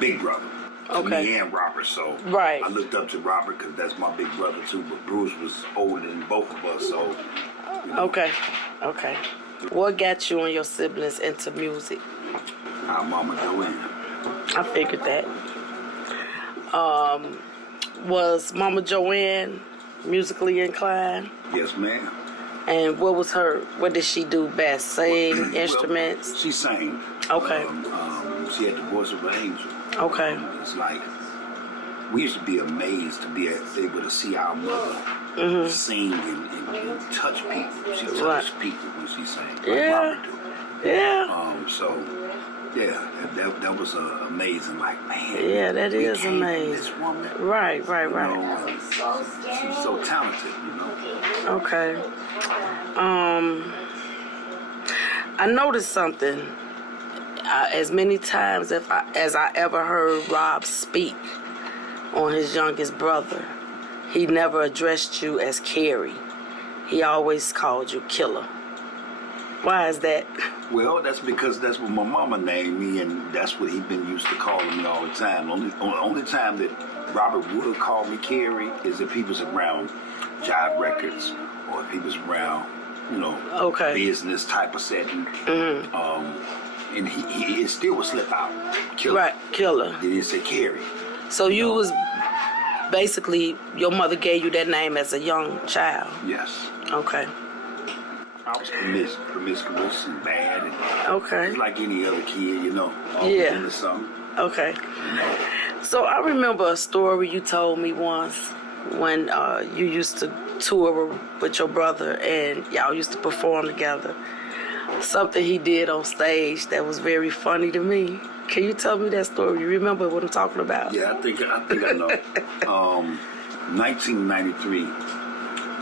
big brother. Okay. Me and Robert, so Right. I looked up to Robert because that's my big brother too. But Bruce was older than both of us, so. You know. Okay. What got you and your siblings into music? Our mama Joanne. I figured that. Was Mama Joanne musically inclined? Yes, ma'am. And what did she do best? Sing, instruments? Well, she sang. Okay. She had the voice of an angel. Okay. It's like, we used to be amazed to be able to see our mother sing and touch people. She touched people when she sang. Yeah. Like Robert do. Yeah. That was amazing. Like, man. Yeah, that we is came from amazing. This woman. Right. You know, she's so talented, you know. Okay. I noticed something. As many times as I ever heard Rob speak on his youngest brother, he never addressed you as Carey. He always called you Killa. Why is that? Well, that's because that's what my mama named me, and that's what he been used to calling me all the time. Only time that Robert would call me Carey is if he was around Jive Records or if he was around, you know, business type of setting. And he still would slip out. Killa. Right, Killa. He didn't say Carey. So you was basically, your mother gave you that name as a young child? Yes. Okay. I was promiscuous and bad. And okay. Just like any other kid, you know. Yeah. Into something. Okay. So I remember a story you told me once when you used to tour with your brother and y'all used to perform together. Something he did on stage that was very funny to me. Can you tell me that story? You remember what I'm talking about? Yeah, I think I know. 1993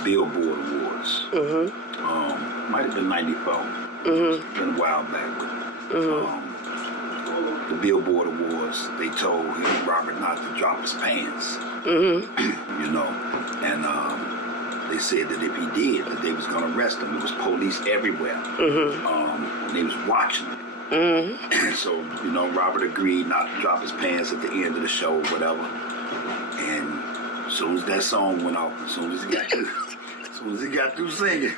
Billboard Awards. Might have been 94. It's been a while back. The Billboard Awards, they told him, Robert, not to drop his pants. You know, and they said that if he did, that they was going to arrest him. There was police everywhere. They was watching him. And so, you know, Robert agreed not to drop his pants at the end of the show or whatever. And as soon as that song went off, as soon as he got through singing,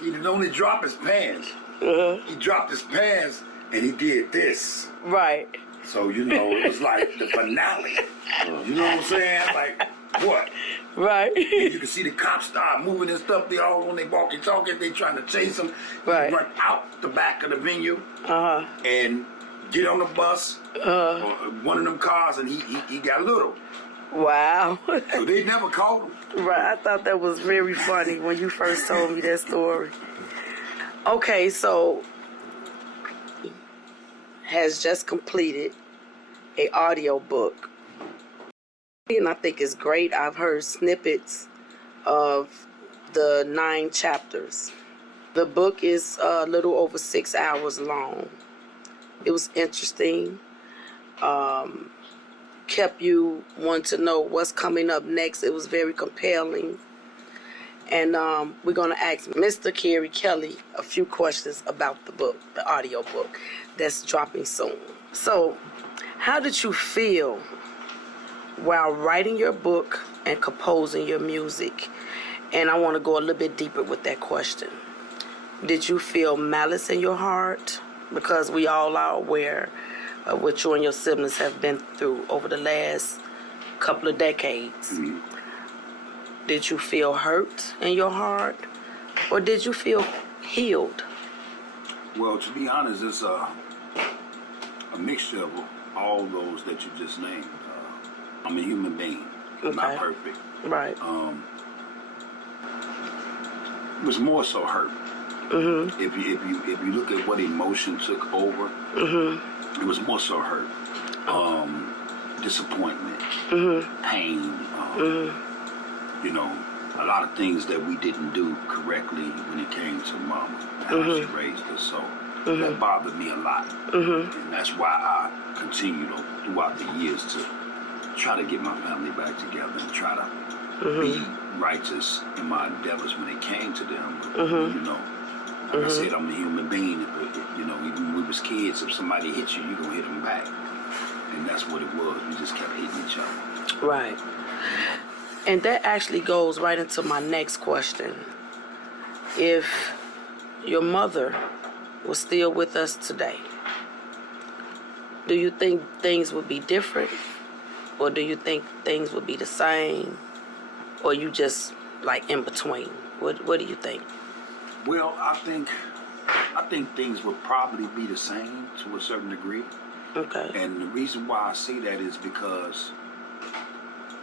he didn't only drop his pants. He dropped his pants and he did this. Right. So, you know, it was like the finale. You know what I'm saying? Like, what? Right. You can see the cops start moving and stuff. They all on their walkie-talkie. They trying to chase him. Right. Run out the back of the venue and get on the bus, or one of them cars, and he got little. Wow. So they never caught him. Right. I thought that was very funny when you first told me that story. Okay, so has just completed a audio book. And I think it's great. I've heard snippets of the 9 chapters. The book is a little over 6 hours long. It was interesting. Kept you wanting to know what's coming up next. It was very compelling. And we're going to ask Mr. R.KELLY a few questions about the book, the audio book that's dropping soon. So, how did you feel while writing your book and composing your music? And I want to go a little bit deeper with that question. Did you feel malice in your heart? Because we all are aware of what you and your siblings have been through over the last couple of decades. Did you feel hurt in your heart? Or did you feel healed? Well, to be honest, it's a mixture of all those that you just named. I'm a human being. I'm not perfect. Right. It was more so hurt. If you look at what emotion took over, it was more so hurt. Disappointment, pain. You know, a lot of things that we didn't do correctly when it came to Mama and how she raised us. So that bothered me a lot, and that's why I continued throughout the years to try to get my family back together and try to be righteous in my endeavors when it came to them. But, you know, like I said, I'm a human being. You know, even when we was kids, if somebody hit you, you're going to hit them back. And that's what it was. We just kept hitting each other. Right. And that actually goes right into my next question. If your mother was still with us today, do you think things would be different? Or do you think things would be the same? Or you just like in between? What do you think? Well, I think things would probably be the same to a certain degree. Okay. And the reason why I say that is because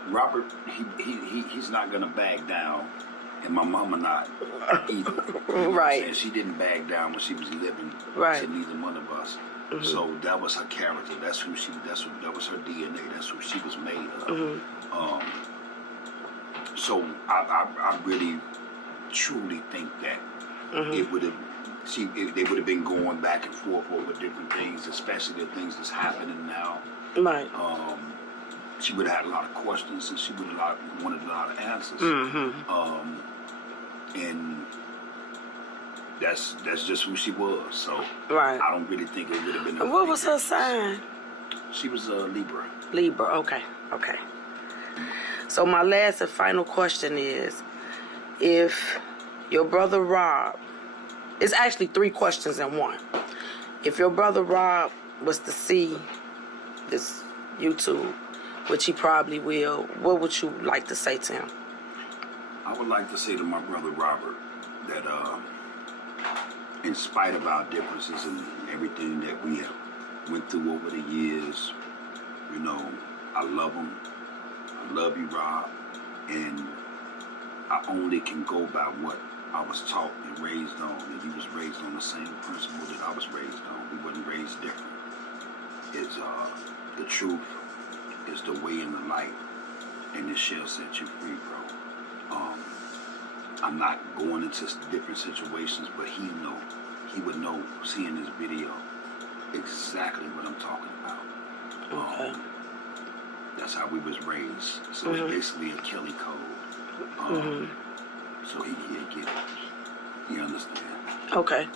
Robert, he's not gonna back down, and my mama not either. You know what I'm Right. saying? She didn't back down when she was living. Right. To neither one of us. Mm-hmm. So that was her character. That was her DNA. That's who she was made of. Mm-hmm. So I really truly think that it would have. They would have been going back and forth over different things, especially the things that's happening now. Right. She would have had a lot of questions, and she would have wanted a lot of answers. Mm-hmm. And that's just who she was. So right. I don't really think it would have been. What was her sign? She was a Libra. Libra. Okay. So my last and final question is, if your brother Rob, it's actually 3 questions in one. If your brother Rob was to see this YouTube, which he probably will, what would you like to say to him? I would like to say to my brother Robert that in spite of our differences and everything that we have went through over the years, you know, I love him. I love you, Rob. And I only can go by what I was taught and raised on, and he was raised on the same principle that I was raised on. We wasn't raised different. It's the truth is the way and the light, and it shall set you free, bro. I'm not going into different situations, but he would know, seeing this video, exactly what I'm talking about. Okay. That's how we was raised. So it's basically a Kelly code. So he'll get it. You understand? Okay.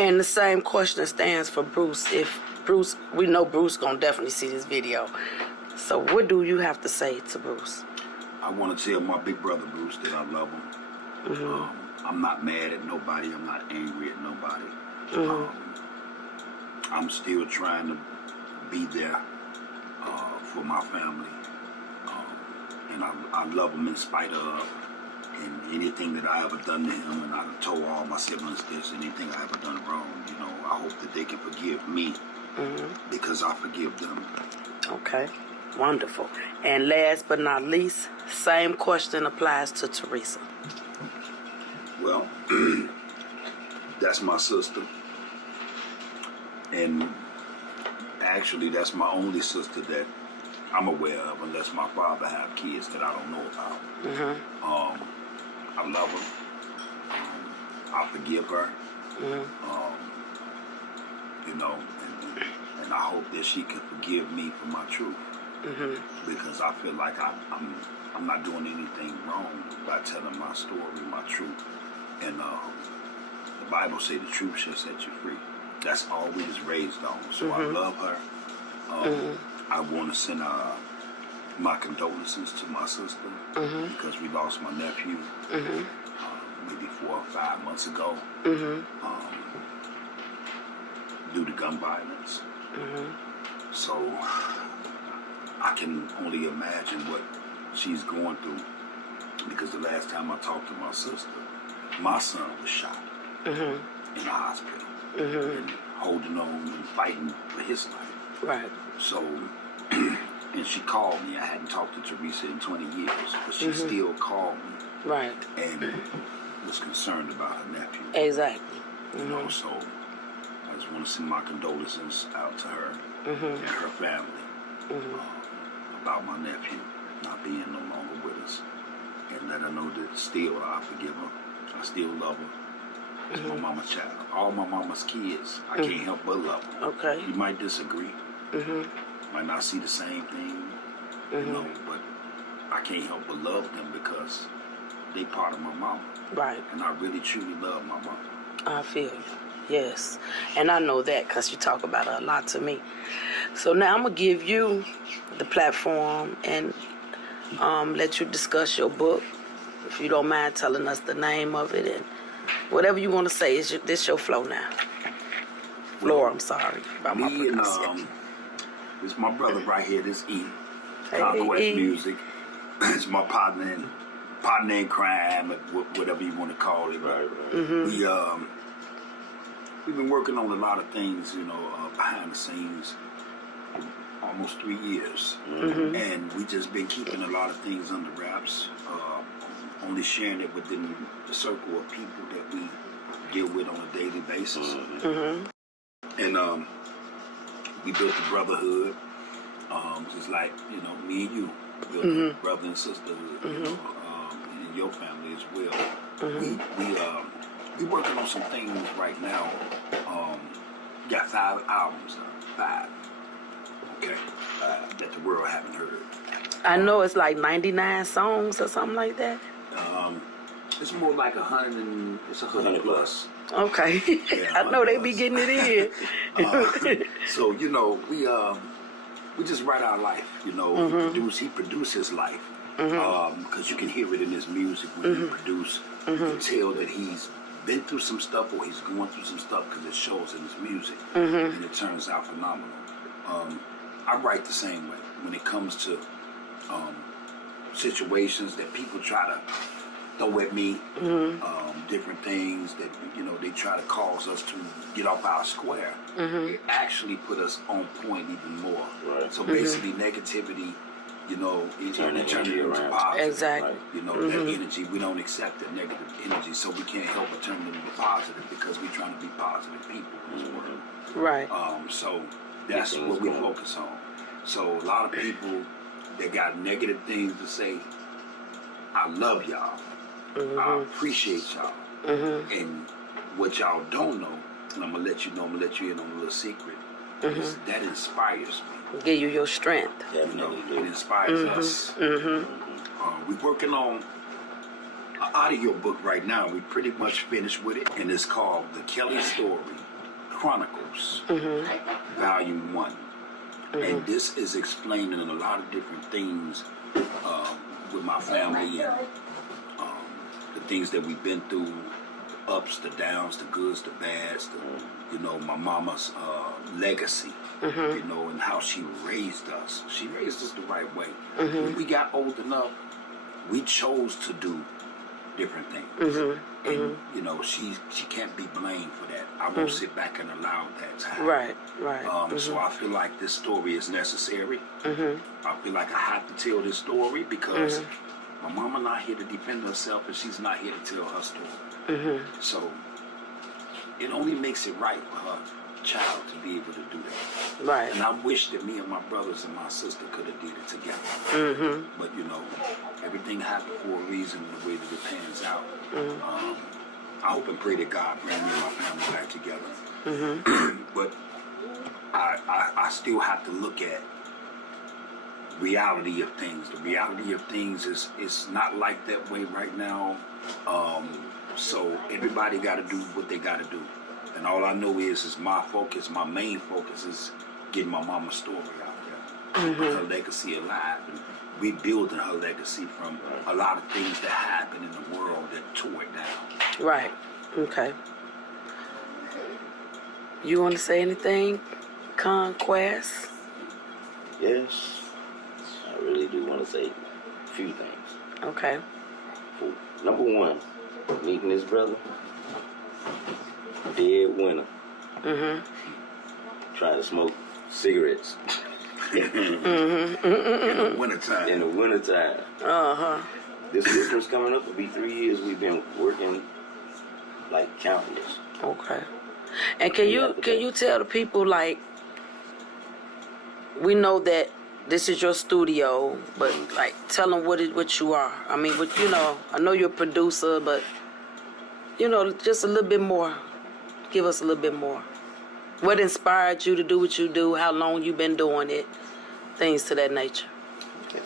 And the same question stands for Bruce. If Bruce, we know Bruce gonna definitely see this video. So what do you have to say to Bruce? I want to tell my big brother Bruce that I love him. I'm not mad at nobody. I'm not angry at nobody. I'm still trying to be there for my family. And I love him in spite of. And anything that I ever done to him, and I've told all my siblings this, anything I ever done wrong, you know, I hope that they can forgive me because I forgive them. Okay, wonderful. And last but not least, same question applies to Teresa. Well, that's my sister. And actually, that's my only sister that I'm aware of, unless my father have kids that I don't know about. I love her. I forgive her. You know, and I hope that she can forgive me for my truth. Because I feel like I'm not doing anything wrong by telling my story, my truth. And the Bible say the truth shall set you free. That's all we was raised on. So I love her. I want to send my condolences to my sister because we lost my nephew maybe 4 or 5 months ago due to gun violence. So I can only imagine what she's going through, because the last time I talked to my sister, my son was shot in the hospital and holding on and fighting for his life. Right. So, and she called me. I hadn't talked to Teresa in 20 years, but she still called me. Right. And was concerned about her nephew. Exactly. You know, so I just want to send my condolences out to her and her family about my nephew not being no longer with us. And let her know that still I forgive her. I still love her. It's my mama's child. All my mama's kids, I can't help but love them. Okay. You might disagree. Might not see the same thing, you know, but I can't help but love them because they part of my mama. Right. And I really, truly love my mama. I feel you. Yes. And I know that because you talk about her a lot to me. So now I'm gonna give you the platform and let you discuss your book. If you don't mind telling us the name of it and whatever you want to say, this your flow now. Floor, I'm sorry about my pronunciation. This is my brother right here, this E. Hey, Konquest E. Music. It's my partner in crime, whatever you want to call it. Right. We've been working on a lot of things, behind the scenes, almost 3 years, and we just been keeping a lot of things under wraps. Only sharing it within the circle of people that we deal with on a daily basis. And we built the brotherhood, just like me and you built a brother and sisterhood, and your family as well. We working on some things right now. Got 5 albums, 5. Okay, that the world haven't heard. I know it's like 99 songs or something like that. It's more like 100 it's 100 plus. Okay. Yeah, I know they be getting it in. So we just write our life. He produced his life because you can hear it in his music when he produce. You can tell that he's been through some stuff or he's going through some stuff because it shows in his music, and it turns out phenomenal. I write the same way when it comes to situations that people try to throw at me, different things that they try to cause us to get off our square. It actually put us on point even more. Right. So basically, negativity, it turns into positive. Exactly. That energy, we don't accept that negative energy, so we can't help but turn it into positive because we're trying to be positive people in this world. Right. So that's what we focus on. So a lot of people that got negative things to say, I love y'all. I appreciate y'all. And what y'all don't know, and I'm gonna let you in on a little secret, is that inspires me. Give you your strength. It inspires us. We're working on an audio book right now. We pretty much finished with it, and it's called The Kelly Story Chronicles, Volume 1. And this is explaining a lot of different things with my family and the things that we've been through, the ups, the downs, the goods, the bads, my mama's legacy, and how she raised us. She raised us the right way. When we got old enough, we chose to do different things. And, she can't be blamed for that. I won't sit back and allow that to happen. Right. So I feel like this story is necessary. I feel like I have to tell this story because my mama not here to defend herself and she's not here to tell her story. So it only makes it right for her child to be able to do that. Right. And I wish that me and my brothers and my sister could have did it together. But everything happened for a reason, the way that it pans out. I hope and pray that God bring me and my family back together. But I still have to look at reality of things. The reality of things is not like that way right now. So everybody got to do what they got to do. And all I know is my focus, my main focus is getting my mama's story out there. Her legacy alive. And rebuilding her legacy from a lot of things that happened in the world that tore it down. Right. Okay. You want to say anything, Konquest? Yes, I really do want to say a few things. Okay. Number one, meeting this brother, dead winter. Trying to smoke cigarettes. In the wintertime. In the wintertime. This Christmas coming up will be 3 years we've been working like countless. Okay. And can you tell the people, like, we know that this is your studio, but like tell them what you are. I mean, I know you're a producer, but just a little bit more. Give us a little bit more. What inspired you to do what you do? How long you been doing it? Things to that nature. Okay.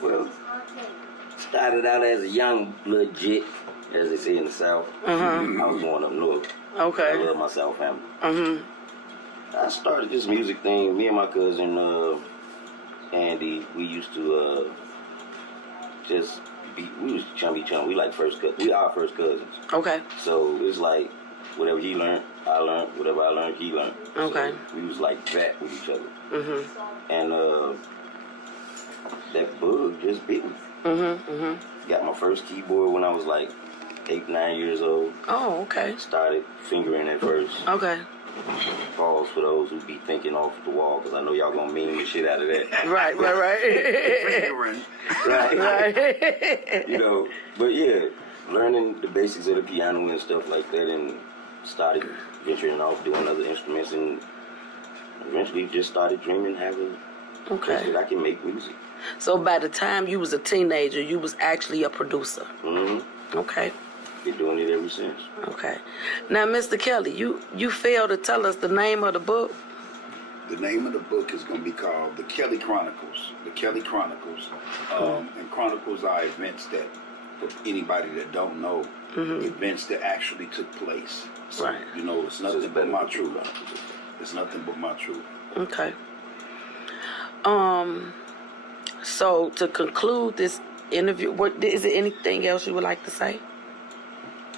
Well, started out as a young blood jit, as they say in the South. I was born up north. Okay. I love my South family. I started this music thing. Me and my cousin Andy, we used to we was chummy. We like we our first cousins. Okay. So it's like whatever he learned, I learned. Whatever I learned, he learned. Okay. So we was like that with each other. Mm-hmm. And that bug just bit me. Got my first keyboard when I was like 8, 9 years old. Oh, okay. Started fingering at first. Okay. Pause for those who be thinking off the wall, because I know y'all gonna meme the shit out of that. Right. Fingering. Right. You know, but yeah, learning the basics of the piano and stuff like that, and started venturing off doing other instruments, and eventually just started dreaming, having that I can make music. So by the time you was a teenager, you was actually a producer. Mm-hmm. Okay. Been doing it ever since. Okay. Now, Mr. Kelly, you failed to tell us the name of the book. The name of the book is going to be called The Kelly Chronicles. The Kelly Chronicles. And chronicles are events that, for anybody that don't know, events that actually took place. So, Right. you know, it's nothing but my truth. It's nothing but my truth. Okay. So to conclude this interview, is there anything else you would like to say?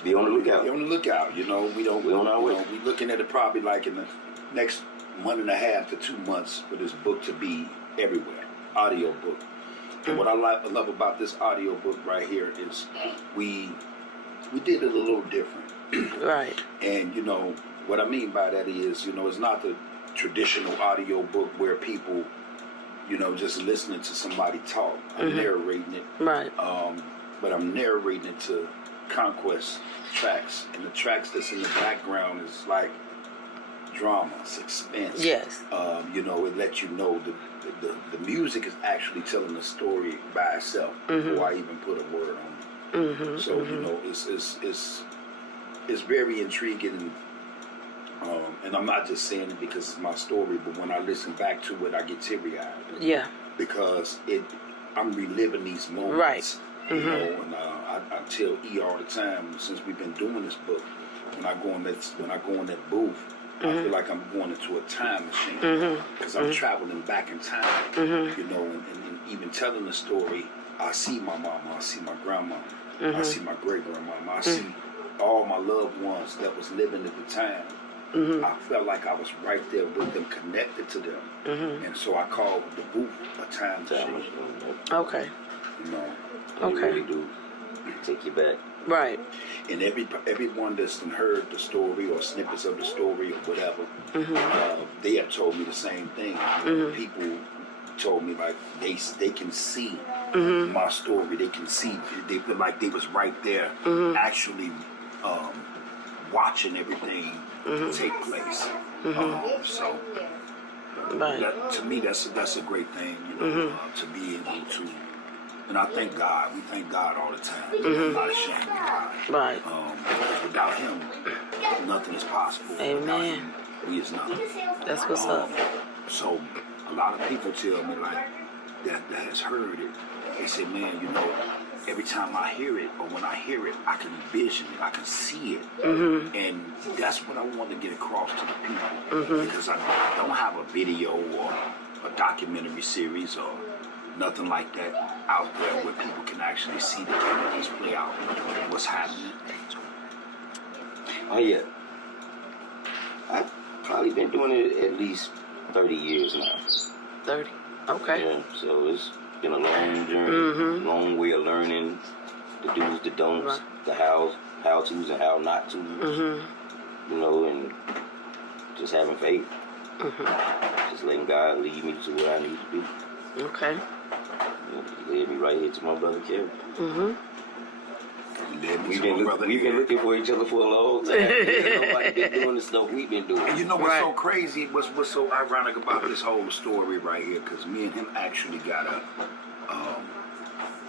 Be on the lookout. Be on the lookout. You know, we on our way. We're looking at it probably like in the next 1.5 to 2 months for this book to be everywhere. Audio book. And what I love about this audio book right here is we did it a little different. Right. And you know what I mean by that is, you know, it's not the traditional audio book where people, you know, just listening to somebody talk. I'm narrating it. Right. But I'm narrating it to Konquest tracks, and the tracks that's in the background is like drama, suspense. Yes. You know, it lets you know the music is actually telling the story by itself before I even put a word on it. So you know, it's very intriguing, and I'm not just saying it because it's my story, but when I listen back to it, I get teary-eyed. Yeah. Because I'm reliving these moments. Right. You know, and I tell E all the time, since we've been doing this book, when I go in that booth, I feel like I'm going into a time machine because I'm traveling back in time. You know, and even telling the story, I see my mama, I see my grandma, I see my great grandmama, I see all my loved ones that was living at the time. I felt like I was right there with them, connected to them, and so I called the booth a time machine. Okay. You know. You really do take you back. Right. And everyone that's heard the story or snippets of the story or whatever, they have told me the same thing. People told me like they can see my story. They can see. They feel like they was right there, actually watching everything take place. So that, to me, that's a great thing. You know, to be able to. And I thank God. We thank God all the time. I'm not ashamed of God. Right. Without Him, nothing is possible. Amen. Without Him, we is nothing. That's what's up. So a lot of people tell me like that has heard it. They say, man, you know, every time I hear it or when I hear it, I can envision it. I can see it. And that's what I want to get across to the people. Because I don't have a video or a documentary series or nothing like that out there where people can actually see the characters play out what's happening. Oh yeah, I've probably been doing it at least 30 years now. 30. Okay. Yeah, so it's been a long journey, long way of learning the do's, the don'ts, the how to's and how not to's. You know, and just having faith. Just letting God lead me to where I need to be. Okay. He led me right here to my brother Carey. We've been looking for each other for a long time. Nobody been doing the stuff we've been doing. And you know what's so crazy? What's so ironic about this whole story right here? Because me and him actually got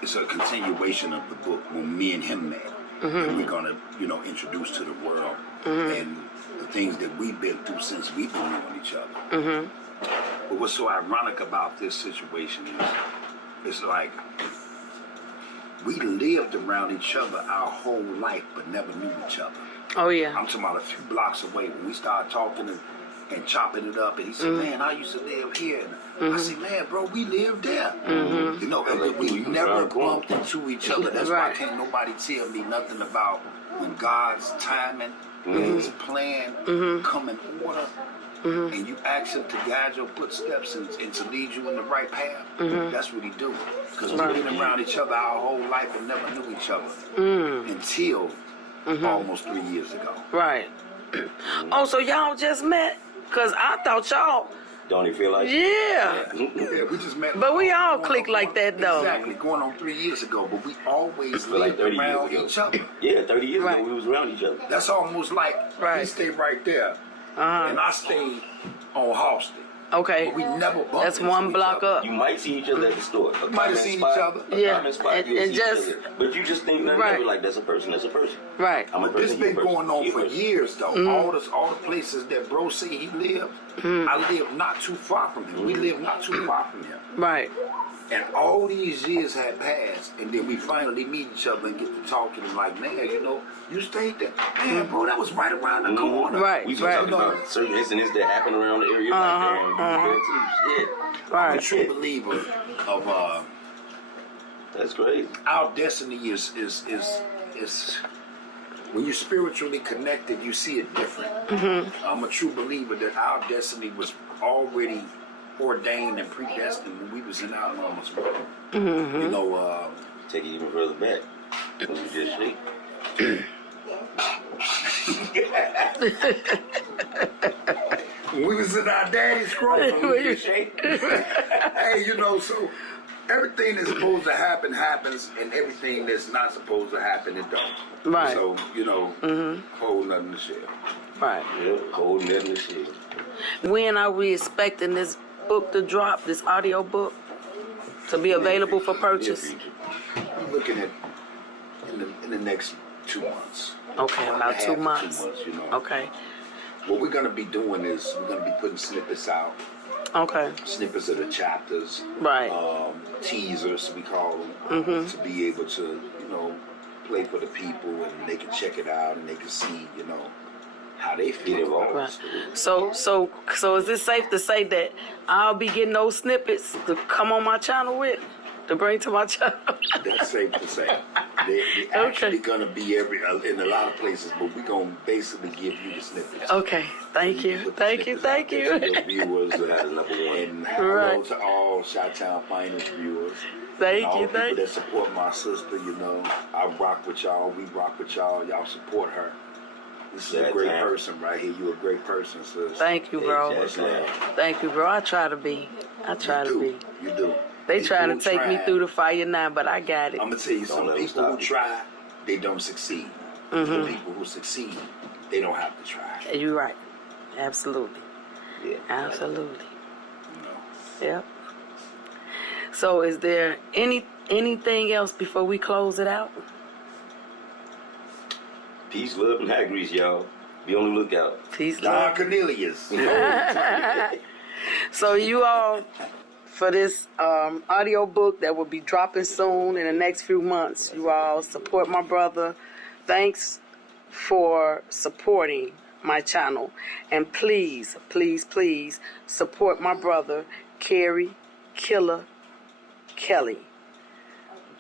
it's a continuation of the book when me and him met. And we're gonna, you know, introduce to the world and the things that we've been through since we've been knowing each other. But what's so ironic about this situation is, it's like we lived around each other our whole life, but never knew each other. Oh yeah. I'm talking about a few blocks away. When we started talking, and chopping it up. And he said, man, I used to live here. And I said, man, bro, we lived there. You know, and we never bumped into each other. That's why can't nobody tell me nothing about when God's timing and His plan come in order. And you ask Him to guide your footsteps and to lead you in the right path. That's what He do. Because we've been around each other our whole life and never knew each other until almost 3 years ago. Right. Oh, so y'all just met? Because I thought y'all... Don't you feel like? Yeah. Yeah, we just met. But we all click like that, though. Exactly, going on 3 years ago. But we always lived like 30 around years ago. each other. Yeah, 30 years ago we was around each other. That's almost like he stayed right there, and I stayed on Halsted. Okay. But we never bumped That's into one each block other. up. You might see each other at the store. Might have seen each other. Yeah. Spot, you'll And see just- each other. But you just think nothing Right. of it like that's a person, that's a person. Right. I'm a person. This been going on for years though. Mm-hmm. All the places that bro say he lived, I live not too far from him. We live not too far from him. Right. And all these years had passed, and then we finally meet each other and get to talking. And like, man, you know, you stayed there. Man, bro, that was right around the corner. Right. We talking about certain incidents that happen around the area back there. Shit. I'm a Right. true believer of That's crazy. our destiny is when you're spiritually connected, you see it different. I'm a true believer that our destiny was already ordained and predestined when we was in our mama's womb. You know, Take it even further back. What you just say. when we was in our daddy's scrotum, hey, you know, so everything that's supposed to happen happens, and everything that's not supposed to happen, it don't. Right. So, you know, hold nothing to share. Right. Yeah, holding that in the shit. When are we expecting this book to drop, this audio book, to be available for purchase? I'm looking at in the next 2 months. Okay, about 2 months. 2 months, you know. Okay. What we're gonna be doing is we're gonna be putting snippets out, Okay. snippets of the chapters, Right. teasers we call them, to be able to, you know, play for the people and they can check it out and they can see, you know, how they feel about Right. it. So is it safe to say that I'll be getting those snippets to come on my channel with, to bring to my channel? That's safe to say. They're actually gonna be in a lot of places, but we're gonna basically give you the snippets. Okay. Thank you. Put the Thank you. snippets out Thank there you. for your viewers, That's number one. and hello Right. to all Chi-Town Finest viewers. Thank and all you, the people thank that support my sister, you know, I rock with y'all. We rock with y'all. Y'all support her. This is a great person right here. You a great person, sis. Thank you, bro. Exactly. Thank you, bro. I try to be. You do. They People trying to who take me try, through the fire now, but I got it. I'm gonna tell you something. let 'em People who stop you. try, they don't succeed. The people who succeed, they don't have to try. You're right. Absolutely. Yeah. Absolutely. You know. Yep. So is there anything else before we close it out? Peace, love, and high grease, y'all. Be on the lookout. Peace, Don love. Cornelius. So you all, for this audio book that will be dropping soon in the next few months, you all support my brother. Thanks for supporting my channel. And please, please, please support my brother, Carey, Killa, Kelly.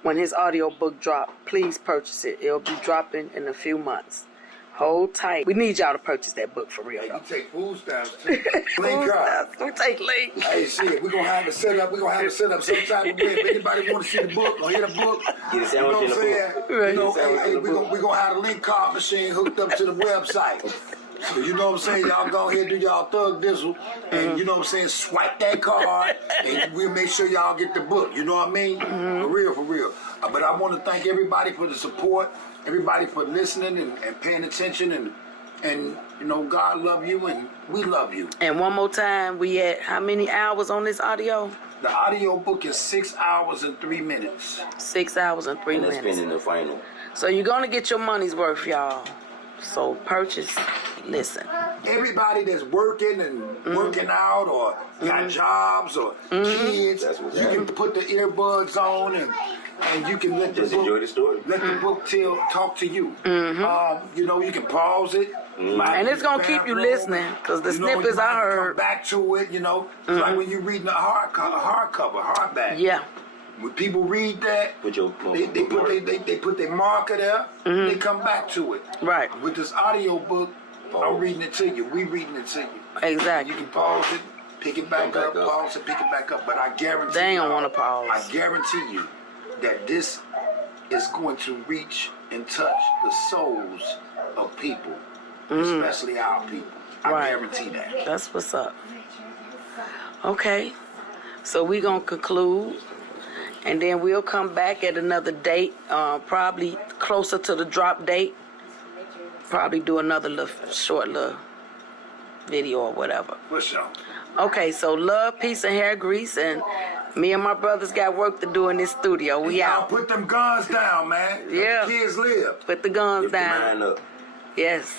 When his audio book drop, please purchase it. It'll be dropping in a few months. Hold tight. We need y'all to purchase that book for real, Hey, though. you take food stamps too. Link up. We take links. Hey, shit, we're gonna have it set up. We're gonna have it set up some type of way. If anybody want to see the book or hear the book, Get a you know sandwich what in I'm the saying? book. Right. You know, Get a sandwich hey, in the we're book. gonna have a link card machine hooked up to the website. So you know what I'm saying? Y'all go ahead and do y'all thug dizzle, and you know what I'm saying? Swipe that card, and we'll make sure y'all get the book. You know what I mean? For real, for real. But I want to thank everybody for the support, everybody for listening and paying attention, and you know, God love you and we love you. And one more time, we at how many hours on this audio? The audio book is 6 hours and 3 minutes. 6 hours and 3 And that's minutes. been in the final. So you're gonna get your money's worth, y'all. So purchase, listen. Everybody that's working and working out or got jobs or kids, That's what's you can put the earbuds on and you can let the Just book, enjoy the story. let the book talk to you. You know, you can pause it. And it's gonna keep you listening, because the snippets I heard. Come back to it, you know. It's like when you reading a hardback. Yeah. When people read that, Put your they put their marker there. They come back to it. Right. With this audio book, I'm reading it to you. We reading it to you. Exactly. You can pause it, pick it back up, pause it, pick it back up. But I guarantee They don't y'all, want to pause. I guarantee you that this is going to reach and touch the souls of people, especially our people. I Right. guarantee that. That's what's up. Okay. So we're going to conclude. And then we'll come back at another date, probably closer to the drop date. Probably do another short little video or whatever. For sure. Okay, so love, peace, and hair grease. And me and my brothers got work to do in this studio. We Y'all out. put them guns down, man. Let Yeah. the kids live. Put the guns Lift your down. mind up. Yes.